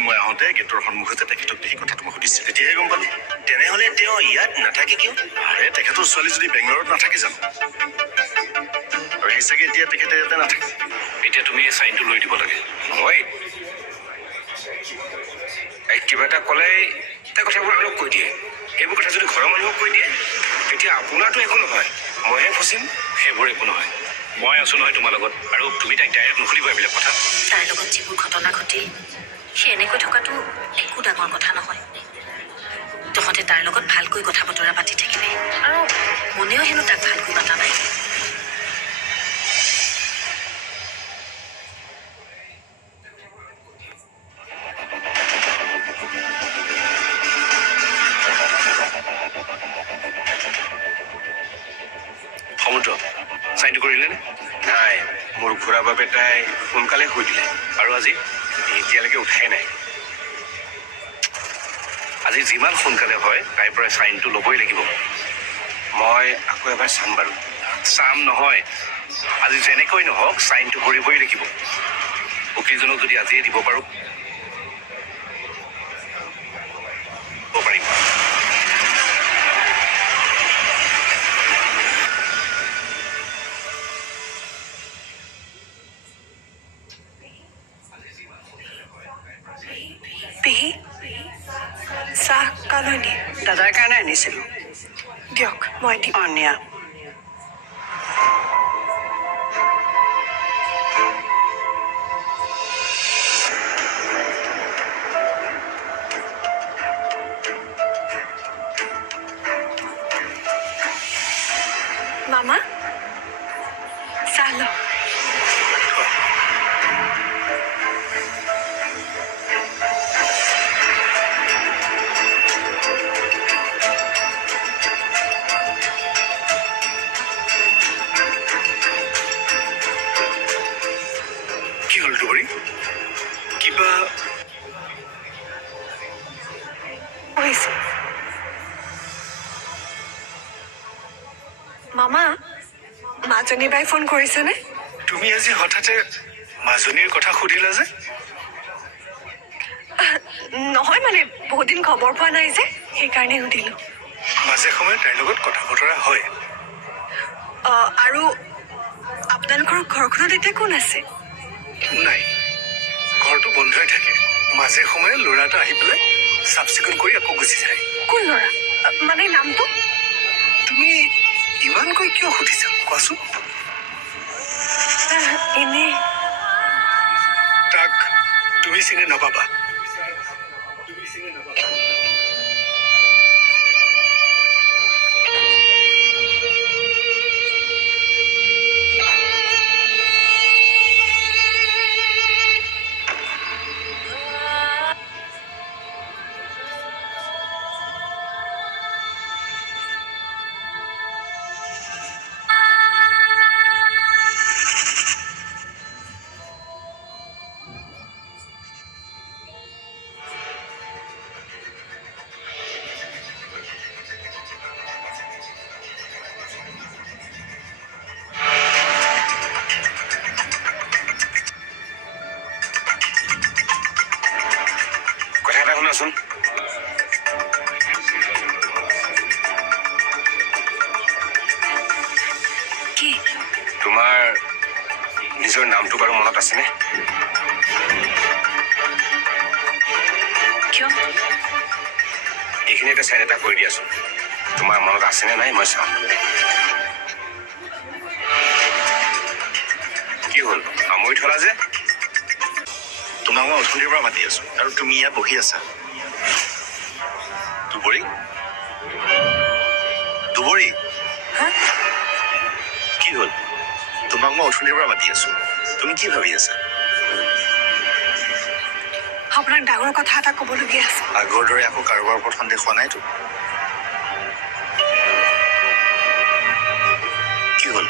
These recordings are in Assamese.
এদিন মই আহোঁতে গেটৰ সন্মুখতে তেখেতক দেখি কথাটো মই সুধিছিলোঁ। তেতিয়াহে গম পালো। তেনেহ'লে তেওঁ ইয়াত নাথাকে কিয়? আৰে তেখেতৰ ছোৱালী যদি বেংগলৰত নাথাকে জানো? আৰু সেই চাগে এতিয়া তেখেতে ইয়াতে নাথাকে। এতিয়া তুমি এই চাইনটো লৈ দিব লাগে। মই কিবা এটা ক'লে তাৰ কথাবোৰ আনক কৈ দিয়ে। সেইবোৰ কথা যদি ঘৰৰ মানুহক কৈ দিয়ে তেতিয়া আপোনাৰতো একো নহয়, মইহে ফচিম। সেইবোৰ একো নহয়, মই আছো নহয় তোমাৰ লগত। আৰু তুমি তাইক ডাইৰেক্ট নুসুধিবা এইবিলাক কথা। তাইৰ লগত যিবোৰ ঘটনা ঘটিল সেই এনেকৈ থকাটো একো ডাঙৰ কথা নহয়। তহঁতে তাইৰ লগত ভালকৈ কথা বতৰা পাতি থাকিবি, আৰু মনেও হেনো তাক ভালকৈ মাতা নাই। সমুদ্ৰ চাইনটো কৰিলে নে? নাই, মোৰ ঘূৰা বাবে তাই সোনকালে শুই দিলে। আৰু আজি এতিয়ালৈকে উঠাই নাই। আজি যিমান সোনকালে হয় তাইৰ পৰা চাইনটো ল'বই লাগিব। মই আকৌ এবাৰ চাম বাৰু। চাম নহয়, আজি যেনেকৈ নহওক চাইনটো কৰিবই লাগিব। উকিলজনক যদি আজিয়ে দিব পাৰোঁ পাৰিম। পেহী, চাহ কালৈ নিয়ে? দাদাৰ কাৰণে আনিছিলোঁ। দিয়ক, মই দিম। নিয়া। মামা, চাহ লওক। কি হ'ল দুবৰী? কিবা হৈছে? মামা, মাজনী বাই ফোন কৰিছেনে? তুমি আজি হঠাতে মাজনীৰ কথা সুধিলা যে? নহয় মানে, বহুত দিন খবৰ পোৱা নাই যে, সেইকাৰণে সুধিলো। মাজে সময়ে তাইৰ লগত কথা বতৰা হয়। আৰু আপোনালোকৰ ঘৰখনত এতিয়া কোন আছে? নাই, ঘৰটো বন্ধই থাকে। মাজে সময়ে ল'ৰা এটা আহি পেলাই চাফ চিকুণ কৰি আকৌ গুচি যায়। কোন ল'ৰা? মানে নামটো? তুমি ইমানকৈ কিয় সুধিছা কোৱাচোন? এনেই। তাক তুমি চিনি নাপাবা। শুনাচোন, কি? তোমাৰ নিজৰ নামটো বাৰু মনত আছেনে? কিয়? এইখিনিতে চাইন এটা কৰি দিয়াচোন। তোমাৰ মনত আছেনে নাই মই চাম। কি হ'ল, সামৰি থলা যে? তোমাক মই অথনিৰ পৰা মাতি আছো আৰু তুমি ইয়াত বহি আছা। দুবৰী, দুবৰী, কি হ'ল? তোমাক মই অথনিৰ পৰা মাতি আছো, তুমি কি ভাবি আছা? আপোনাক ডাঙৰ কথা এটা ক'বলগীয়া আছে। আগৰ দৰে আকৌ কাৰোবাৰ ওপৰত সন্দেহ হোৱা নাইতো? কি হ'ল,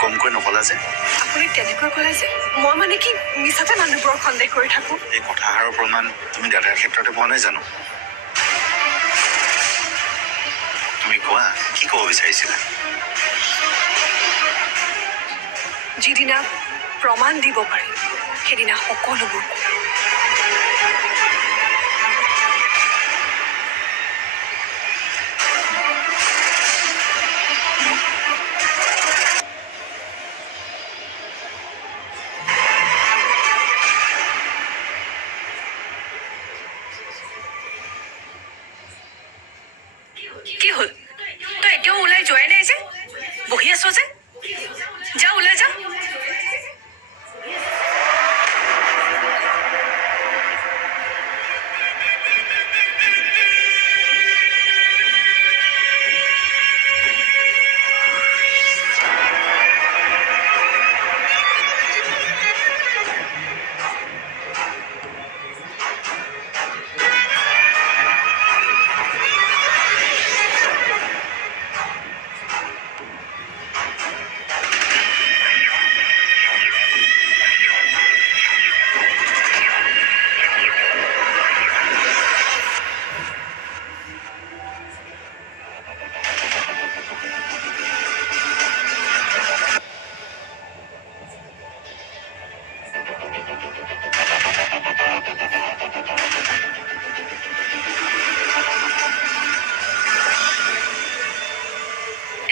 কমকৈ নকলা যে? আপুনি তেনেকৈ ক'লে যে, মই মানে কি মিছাতে মানুহবোৰক সন্দেহ কৰি থাকো? এই কথাষাৰৰ প্ৰমাণ তুমি দাদাৰ ক্ষেত্ৰতে পোৱা নাই জানো? তুমি কোৱা, কি ক'ব বিচাৰিছিলা? যিদিনা প্ৰমাণ দিব পাৰি সেইদিনা সকলোবোৰ কি হ'ল তই এতিয়াও ওলাই যোৱাই নাই যে বহি আছ যে যা ওলাই যা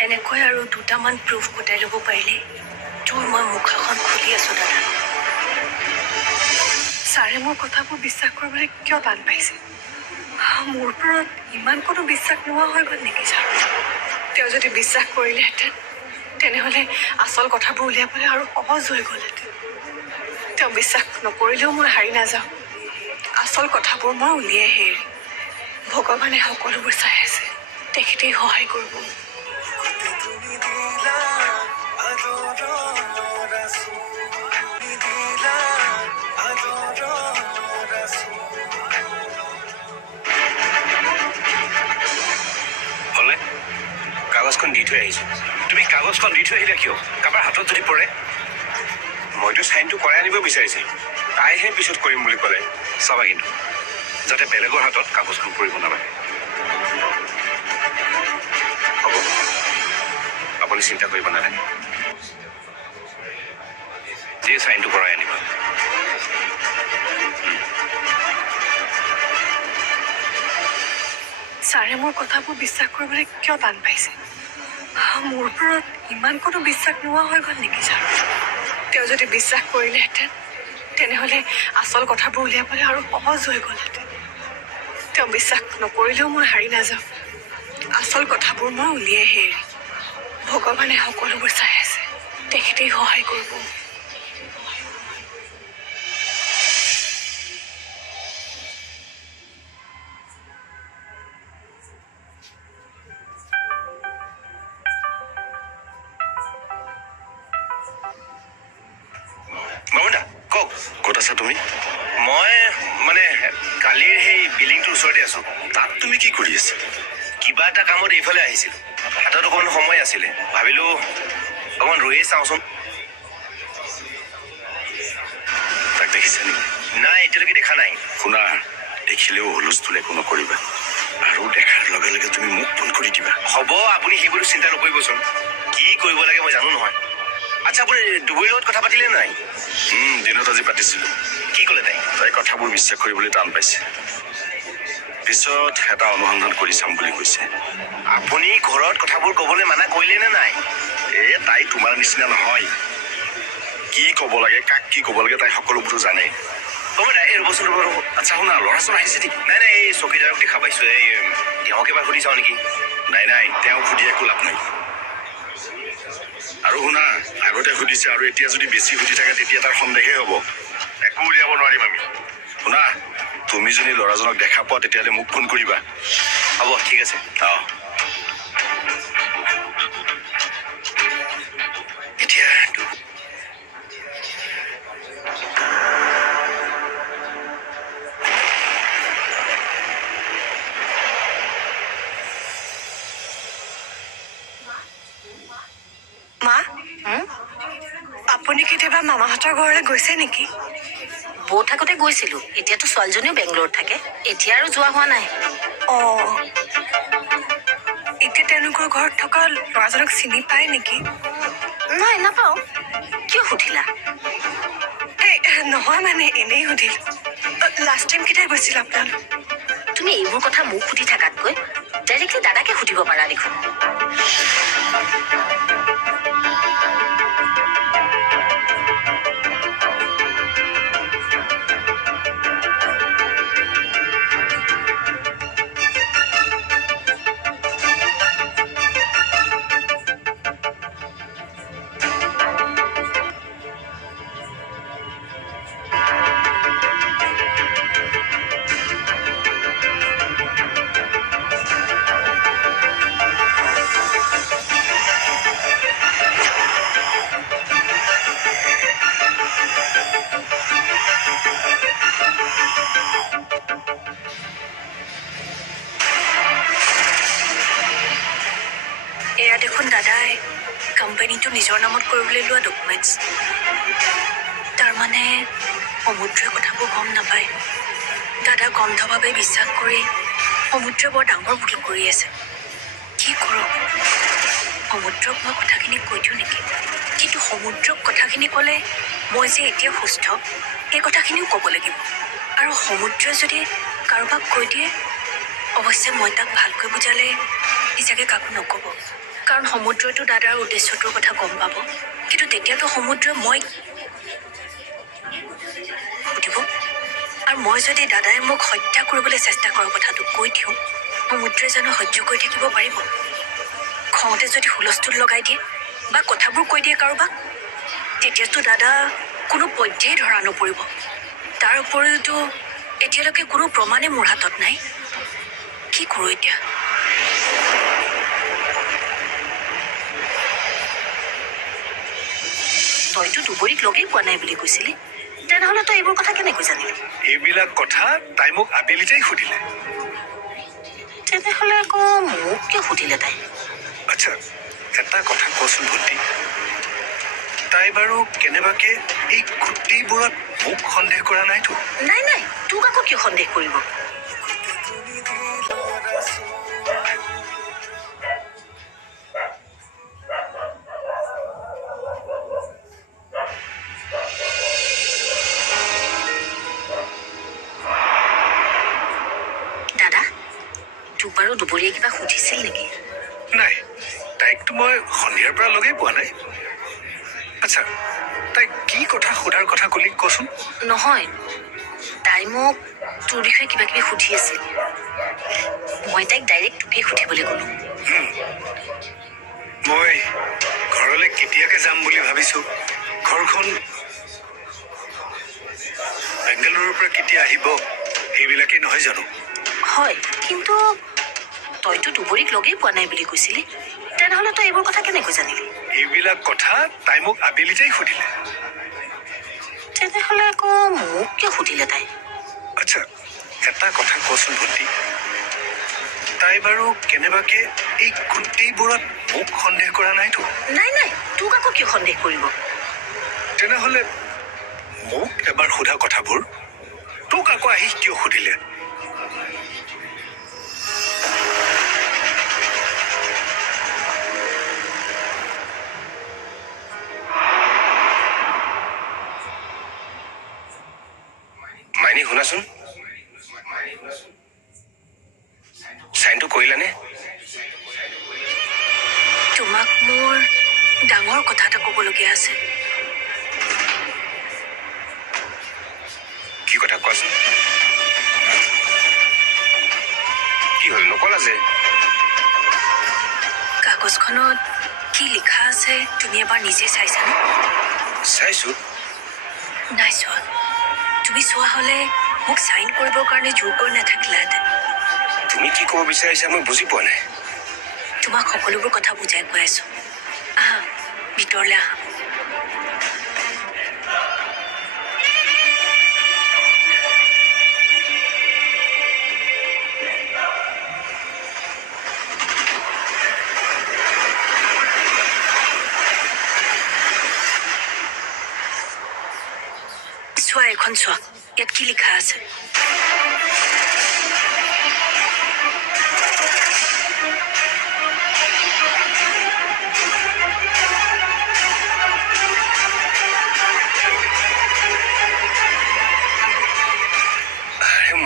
এনেকৈ আৰু দুটামান প্ৰুফ গোটাই ল'ব পাৰিলে তোৰ মই মুখাখন খুলি আছো দাদা ছাৰে মোৰ কথাবোৰ বিশ্বাস কৰিবলৈ কিয় টান পাইছে মোৰ ওপৰত ইমান কোনো বিশ্বাস নোহোৱা হৈ গ'ল নেকি ছাৰ তেওঁ যদি বিশ্বাস কৰিলেহেঁতেন তেনেহ'লে আচল কথাবোৰ উলিয়াবলৈ আৰু সহজ হৈ গ'লহেঁতেন তেওঁ বিশ্বাস নকৰিলেও মই হাৰি নাযাওঁ আচল কথাবোৰ মই উলিয়াই হেৰি ভগৱানে সকলোবোৰ চাই আছে তেখেতেই সহায় কৰিব হলে কাগজখন দি থৈ আহিছো তুমি কাগজখন দি থৈ আহিলে কিয় কাৰোবাৰ হাতত যদি পৰে মইতো চাইনটো কৰাই আনিব বিচাৰিছিলো তাইহে পিছত কৰিম বুলি ক'লে চাবা কিন্তু যাতে বেলেগৰ হাতত কাগজখন পৰিব নালাগে হ'ব আপুনি চিন্তা কৰিব নালাগে যিয়ে চাইনটো কৰাই আনিবা ছাৰে মোৰ কথাবোৰ বিশ্বাস কৰিবলৈ কিয় টান পাইছে মোৰ ওপৰত ইমান কোনো বিশ্বাস নোহোৱা হৈ গ'ল নেকি ছাৰ তেওঁ যদি বিশ্বাস কৰিলেহেঁতেন তেনেহ'লে আচল কথাবোৰ উলিয়াবলৈ আৰু সহজ হৈ গ'লহেঁতেন তেওঁ বিশ্বাস নকৰিলেও মই হাৰি নাযাওঁ আচল কথাবোৰ মই উলিয়াই হেৰি ভগৱানে সকলোবোৰ চাই আছে তেখেতেই সহায় কৰিব মামুদা কওক ক'ত আছা তুমি মই মানে কালিৰ সেই বিল্ডিংটোৰ ওচৰতে আছো তাত তুমি কি কৰি আছা কিবা এটা কামত এইফালে আহিছিল হাতত অকণমান সময় আছিলে ভাবিলো অকণমান ৰৈয়ে চাওঁচোন তাক দেখিছা নেকি নাই এতিয়ালৈকে দেখা নাই শুনা দেখিলেও হুলস্থুল একো নকৰিবা আৰু দেখাৰ লগে লগে তুমি মোক ফোন কৰি দিবা হ'ব আপুনি সেইবোৰ চিন্তা নকৰিবচোন কি কৰিব লাগে মই জানো নহয় আচ্ছা আপুনি ডুবুৰীৰ লগত কথা পাতিলে নাই দিনত আজি পাতিছিলো কি ক'লে তাই কথাবোৰ বিশ্বাস কৰিবলৈ টান পাইছে পিছত এটা অনুসন্ধান কৰি চাম বুলি কৈছে আপুনি ঘৰত কথাবোৰ ক'বলৈ মানা কৰিলে নে নাই তাই তোমাৰ নিচিনা নহয় কি ক'ব লাগে কাক কি ক'ব লাগে তাই সকলোবোৰ জানে এই ৰ'বচোন ৰ'ব আচ্ছা শুনা ল'ৰাজন আহিছে নেকি নাই এই চকীদাৰক দেখা পাইছো এই তেওঁক এবাৰ সুধি চাওঁ নেকি নাই তেওঁক সুধি একো লাভ নাই আৰু শুনা আগতে সুধিছে আৰু এতিয়া যদি বেছি সুধি থাকে তেতিয়া তাৰ সন্দেহে হ'ব একো উলিয়াব নোৱাৰিম আমি শুনা তুমি যদি ল'ৰাজনক দেখা পোৱা তেতিয়াহ'লে মোক ফোন কৰিবা হ'ব ঠিক আছে এতিয়া মা আপুনি কেতিয়াবা মামাহঁতৰ ঘৰলৈ গৈছে নেকি বৌ থাকোঁতে গৈছিলো এতিয়াতো ছোৱালীজনীও বেংগলোৰত থাকে এতিয়া আৰু যোৱা হোৱা নাই এতিয়া তেওঁলোকৰ ঘৰত থকা ল'ৰাজনক চিনি পায় নেকি নাই নাপাওঁ কিয় সুধিলা নহয় মানে এনেই সুধিল লাষ্ট টাইম কেতিয়া গৈছিল আপোনালোক তুমি এইবোৰ কথা মোক সুধি থাকাতকৈ ডাইৰেক্টলি দাদাকে সুধিব পাৰা দেখোন এয়া দেখোন দাদাই কোম্পানীটো নিজৰ নামত কৰিবলৈ লোৱা ডকুমেণ্টছ। তাৰমানে সমুদ্ৰই কথাবোৰ গম নাপায়। দাদাক অন্ধভাৱে বিশ্বাস কৰি সমুদ্ৰই বৰ ডাঙৰ ভুল কৰি আছে। কি কৰোঁ? সমুদ্ৰক মই কথাখিনি কৈ দিওঁ নেকি? কিন্তু সমুদ্ৰক কথাখিনি ক'লে মই যে এতিয়া সুস্থ সেই কথাখিনিও ক'ব লাগিব। আৰু সমুদ্ৰই যদি কাৰোবাক কৈ দিয়ে, অৱশ্যে মই তাক ভালকৈ বুজালে সি চাগে কাকো নক'ব। কাৰণ সমুদ্ৰইতো দাদাৰ উদ্দেশ্যটোৰ কথা গম পাব। কিন্তু তেতিয়াতো সমুদ্ৰই মই সুধিব। আৰু মই যদি দাদাই মোক হত্যা কৰিবলৈ চেষ্টা কৰা কথাটো কৈ দিওঁ, সমুদ্ৰই জানো সহ্য কৰি থাকিব পাৰিব? খঙতে যদি হুলস্থুল লগাই দিয়ে বা কথাবোৰ কৈ দিয়ে কাৰোবাক, তেতিয়াতো দাদা কোনো পধ্যেই ধৰা নপৰিব। তাৰ উপৰিওতো এতিয়ালৈকে কোনো প্ৰমাণেই মোৰ হাতত নাই। কি কৰোঁ এতিয়া? তইতো দুবৰীক লগেই পোৱা নাই বুলি কৈছিলি, তেনেহ'লে তই এইবোৰ কথা কেনেকৈ জানিলি? এইবিলাক কথা তাই মোক আবেলিতেই সুধিলে। তেনেহ'লে আকৌ মোক কিয় সুধিলে তাই? আচ্ছা, এটা কথা কচোন ভণ্টি, তাই বাৰু কেনেবাকে এই গোটেইবোৰত মোক সন্দেহ কৰা নাইতো? নাই নাই, তোক আকৌ কিয় সন্দেহ কৰিব? দাদা, তোক বাৰু দুবৰীয়ে কিবা সুধিছিল নেকি? নাই, তাইকতো মই সন্ধিয়াৰ পৰা লগেই পোৱা নাই। আচ্ছা, তাই কি কথা সোধাৰ কথা কলি কচোন? নহয়, তাই মোক তোৰ বিষয়ে কিবা কিবি সুধি আছিল। মই তাইক ডাইৰেক্ট তোকেই সুধিবলৈ ক'লো। মই ঘৰলৈ কেতিয়াকে যাম বুলি ভাবিছো। ঘৰখন বেংগালুৰুৰ পৰা কেতিয়া আহিব সেইবিলাকেই নহয় জানো? হয়, কিন্তু তইতো দুবৰীক লগেই পোৱা নাই বুলি কৈছিলি, তেনেহ'লে তই এইবোৰ কথা কেনেকৈ জানিলি? এইবিলাক কথা তাই মোক আবেলিতেই সুধিলে। তেনেহ'লে আকৌ মোক কিয় সুধিলে তাই? আচ্ছা, এটা কথা কচোন ভণ্টি, তাই বাৰু কেনেবাকে এই গোটেইবোৰত মোক সন্দেহ কৰা নাইতো? নাই নাই, তোক আকৌ কিয় সন্দেহ কৰিব? তেনেহ'লে মোক এবাৰ সোধা কথাবোৰ তোক আকৌ আহি কিয় সুধিলে? মাইনী শুনাচোন, চাইনটো কৰিলানে? তোমাক মোৰ ডাঙৰ কথা এটা ক'বলগীয়া আছে। কি কথা কোৱাচোন? কি হ'ল নকলা যে? কাগজখনত কি লিখা আছে তুমি এবাৰ নিজে চাইছানে? চাইছো। নাই চোৱা। তুমি চোৱা হ'লে মোক চাইন কৰিবৰ কাৰণে জোৰ কৰি নাথাকিলাহেঁতেন। তুমি কি ক'ব বিচাৰিছা মই বুজি পোৱা নাই। তোমাক সকলোবোৰ কথা বুজাই কৈ আছো। আহা, ভিতৰলৈ আহা। চোৱা, এখন চোৱা, ইয়াত কি লিখা আছে?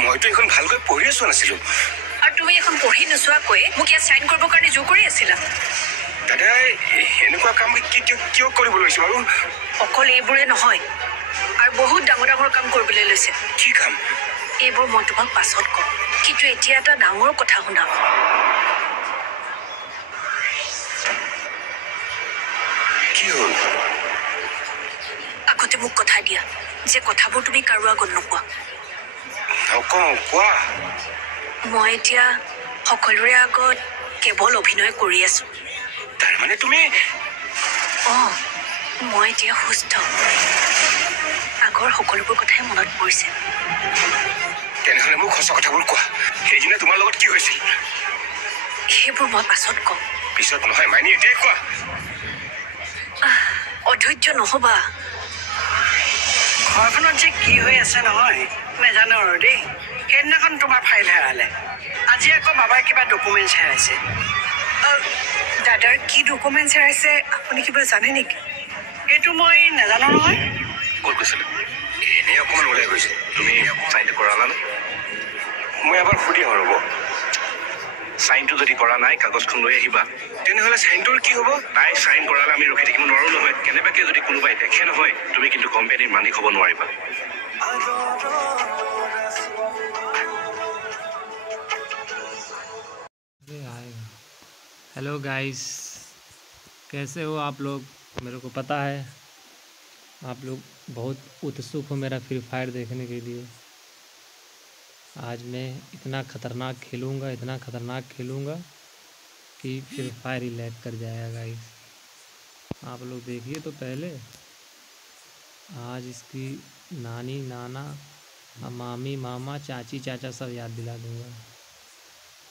মইতো এখন ভালকৈ পঢ়িয়ে চোৱা নাছিলো। আৰু তুমি এখন পঢ়ি নোচোৱাকৈ মোক ইয়াত চাইন কৰিবৰ কাৰণে জোৰ কৰি আছিলা। দাদাই এনেকুৱা কাম কিয় কৰিব লৈছো বাৰু? অকল এইবোৰে নহয়, আৰু বহুত ডাঙৰ ডাঙৰ কাম কৰিবলৈ লৈছে। কি কাম? এইবোৰ মই তোমাক পাছত কম, কিন্তু এতিয়া এটা ডাঙৰ কথা শুনাম। কি হ'ল? আগতে মোক কথা দিয়া যে কথাবোৰ তুমি কাৰো আগত নোকোৱা। নকওঁ, কোৱা। মই এতিয়া সকলোৰে আগত কেৱল অভিনয় কৰি আছো। তাৰমানে তুমি? মই এতিয়া সুস্থ। আগৰ সকলোবোৰ কথাই মনত পৰিছে। তেনেহ'লে মোক সঁচা কথাবোৰ কোৱা। সেইদিনা তোমাৰ লগত কি হৈছিল? সেইবোৰ মই পাছত ক'ম। পিছত নহয় মাইনী, এতিয়াই কোৱা। অধৈৰ্য নহ'বা। ঘৰখনত যে কি হৈ আছে নহয় নেজানো আৰু দেই। সেইদিনাখন তোমাৰ ফাইল হেৰালে, আজি আকৌ বাবাই কিবা ডকুমেণ্টছ হেৰাইছে। দাদাৰ কি ডকুমেণ্টছ হেৰাইছে আপুনি কিবা জানে নেকি? এইটো মই নাজানো নহয়। ক'ত গৈছিলে? এনেই অকণমান ওলাই গৈছে। তুমি চাইনটো কৰালা নে? মই এবাৰ সুধি আহোঁ ৰ'ব। চাইনটো যদি কৰা নাই কাগজখন লৈ আহিবা। তেনেহ'লে চাইনটোৰ কি হ'ব? তাই চাইন কৰালে আমি ৰখি থাকিব নোৱাৰো নহয়। কেনেবাকে যদি কোনোবাই দেখে নহয়, তুমি কিন্তু কোম্পানীৰ মালিক হ'ব নোৱাৰিবা। हेलो गाइस, कैसे हो आप लोग? मेरे को पता है आप लोग बहुत उत्सुक हो मेरा फ्री फायर देखने के लिए। आज मैं इतना ख़तरनाक खेलूँगा कि फ्री फायर ही लैग कर जाएगा गाइस। आप लोग देखिए तो पहले। आज इसकी नानी, नाना, मामी, मामा, चाची, चाचा सब याद दिला दूँगा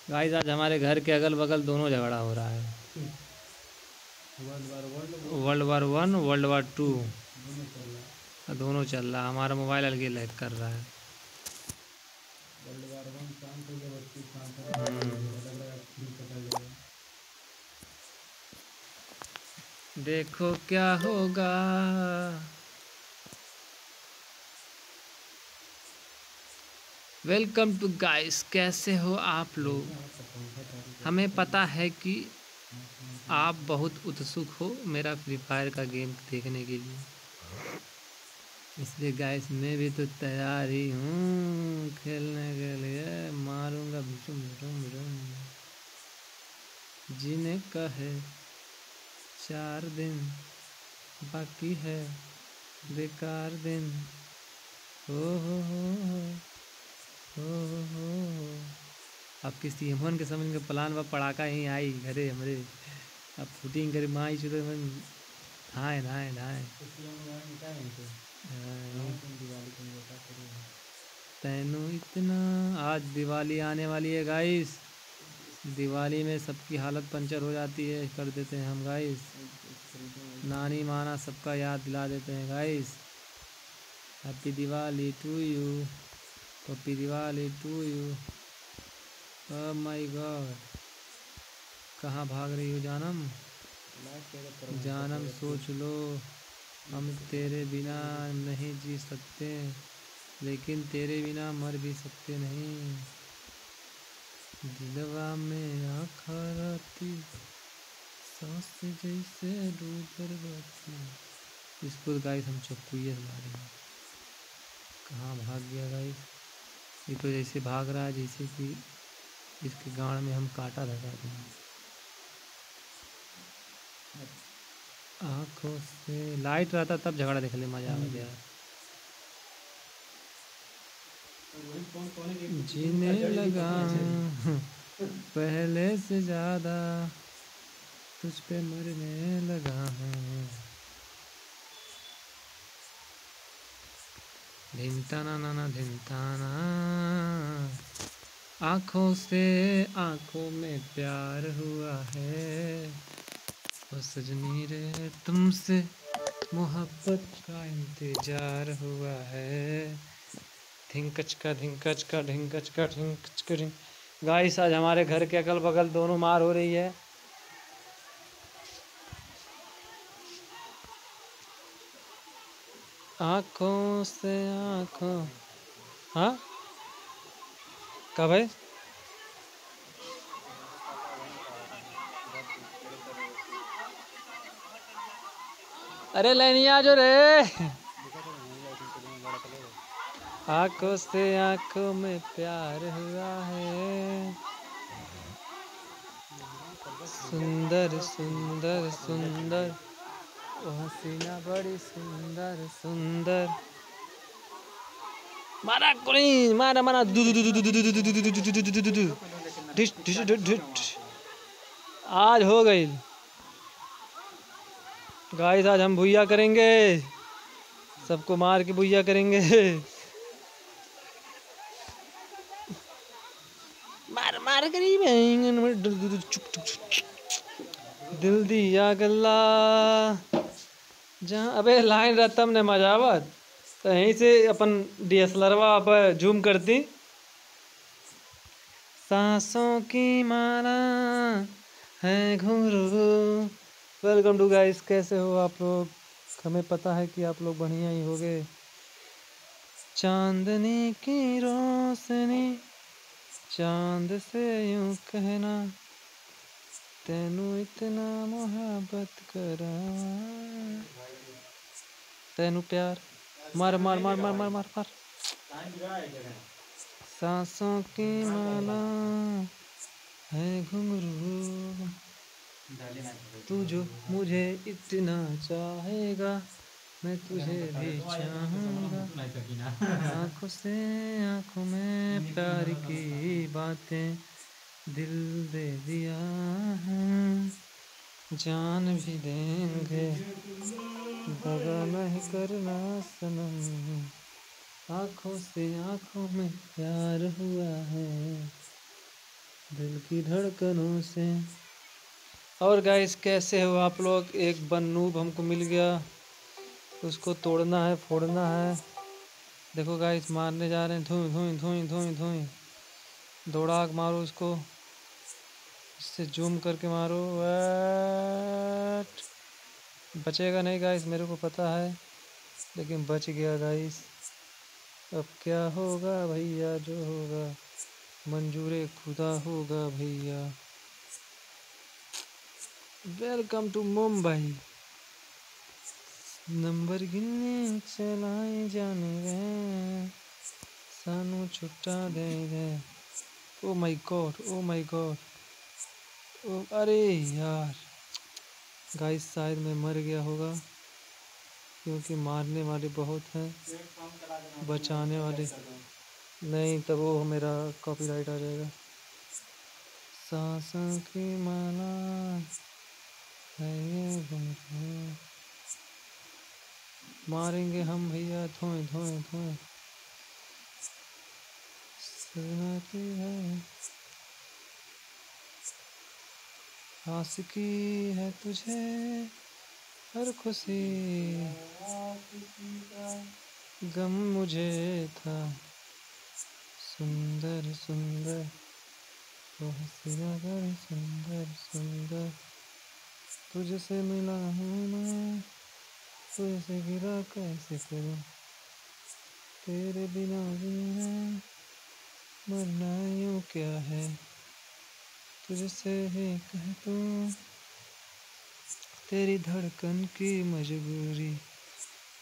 गाइस। आज हमारे घर के अगल बगल दोनों झगड़ा हो रहा है। वर्ल्ड वार 1, वर्ल्ड वार 2 दोनों चल रहा है। हमारा मोबाइल अलग लैग कर रहा है। देखो क्या होगा। वेलकम टू गाइस, कैसे हो आप लोग? हमें पता है कि आप बहुत उत्सुक हो मेरा फ्री फायर का गेम देखने के लिए, इसलिए गाइस मैं भी तो तैयार ही हूँ खेलने के लिए। मारूंगा भुम भुम भुम। जीने का है 4 दिन, बाकी है बेकार दिन। हो अब किस सीमन के समझ के प्लान व पड़ाका यहीं आई घरे हमरे। अब फूटिंग करे माई चुरे मन धाए धाए धाए तैनू इतना। आज दिवाली आने वाली है गाइस। दिवाली में सबकी हालत पंचर हो जाती है, कर देते हैं हम गाइस। नानी माना सबका याद दिला देते हैं guys. Happy Diwali to you, happy Diwali to you. Oh my God, कहाँ भाग रही हो जानम? जानम सोच लो, हम तेरे बिना नहीं जी सकते, लेकिन तेरे बिना मर भी सकते नहीं। दिलवा में आँखा रहती, सांस जैसे डूब रहती। इसको गाइस हम चक्कुए मारेंगे। कहाँ भाग गया गाइस? ये तो जैसे भाग रहा है जैसे कि इसके गाँड में हम कांटा लगा देंगे। आँखों से लाइट रहता तब झगड़ा देखने मजा आ गया। जीने लगा पहले से ज़्यादा, तुझ पे मरने लगा हूँ। धिमताना नाना धिमताना, आँखों से आँखों में प्यार हुआ है। ओ सजनी रे तुमसे मोहब्बत का इंतजार हुआ है। धिंकच का धिंकच का धिंकच का धिंकच का धिंक। गाइस आज हमारे घर के अगल बगल दोनों मार हो रही है। आँखों से आँखों, हाँ कब है? अरे लैनिया जो रे। आँखों से आँखों में प्यार हुआ है। सुंदर सुंदर सुंदर, ओ हसीना बड़ी सुंदर सुंदर। मारा कोई मारा मारा दू दू दू दू दू दू दू दू दू दू दू। Dish dish dish. आज हो गई गाइस। आज हम भुइया करेंगे, सबको मार के भुइया करेंगे। मार मार प्यार करी दिल दिया गल्ला जहाँ। अबे लाइन रतम ने मजावत तो यहीं से अपन डीएसएलआरवा पर जूम करती। सांसों की माला है घुंघरू। वेलकम टू गाइस, कैसे हो आप लोग? हमें पता है कि आप लोग बढ़िया ही होगे। चांदनी की रोशनी चांद से यूं कहना, तेनू इतना मोहब्बत करा, तेनू प्यार। मार मार मार मार मार मार मार। सांसों की माला है घुंघरू, तू जो मुझे इतना चाहेगा मैं तुझे भी चाहूँगा। आँखों से आँखों में प्यार की बातें दिल दे दिया है, जान भी देंगे दगा नहीं करना सनम। आँखों से आँखों में प्यार हुआ है दिल की धड़कनों से। और गाइस कैसे हो आप लोग? एक बन्नूब हमको मिल गया, उसको तोड़ना है, फोड़ना है। देखो गाइस मारने जा रहे हैं। धुई धुई धुई धुई धुई, दौड़ा के मारो उसको, इससे जूम करके मारो। बचेगा नहीं गाइस, मेरे को पता है, लेकिन बच गया गाइस। अब क्या होगा भैया, जो होगा मंजूरे खुदा होगा भैया। Welcome to Mumbai. नंबर गिनने चलाए जाने गए, सानू छुट्टा दे गए। Oh my God, oh my God, oh अरे यार गाइस शायद मैं मर गया होगा, क्योंकि मारने वाले बहुत हैं, बचाने वाले नहीं, तब वो मेरा कॉपीराइट आ जाएगा। सांसों की माला है ये घुंघरू, मारेंगे हम भैया, धोए धोए धोए। सुनाती है आशिकी है तुझे हर खुशी, गम मुझे था सुंदर सुंदर, वो हसीना कर सुंदर सुंदर। तुझसे मिला हूँ मैं, तुझसे गिरा कैसे करूँ, तेरे बिना जीना मरना यूँ क्या है, तुझसे ही कह दूँ तेरी धड़कन की मजबूरी।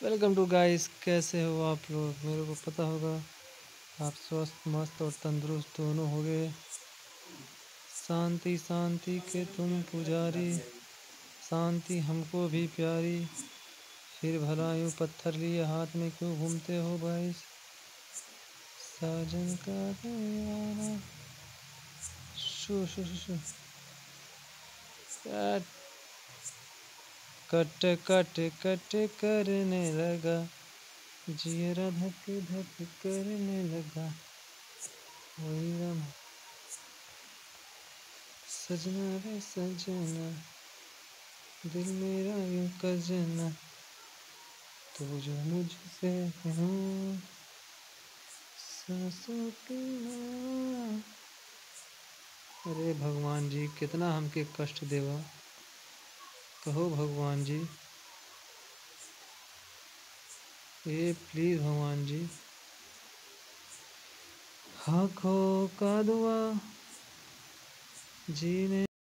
वेलकम टू गाइस, कैसे हो आप लोग? मेरे को पता होगा आप स्वस्थ मस्त और तंदुरुस्त दोनों हो गए। शांति शांति के तुम पुजारी, शांति हमको भी प्यारी, फिर भला यूँ पत्थर लिए हाथ में क्यों घूमते हो भाई? साजन का दीवाना शू शू शू शू। कट कट कट करने लगा, जियरा धक धक करने लगा, वही राम सजना रे सजना, दिल मेरा यूं कजना, तो जो मुझसे कहूँ सांसों की माला। अरे भगवान जी कितना हमके कष्ट देवा, कहो भगवान जी, ये प्लीज भगवान जी। आँखों का दुआ जीने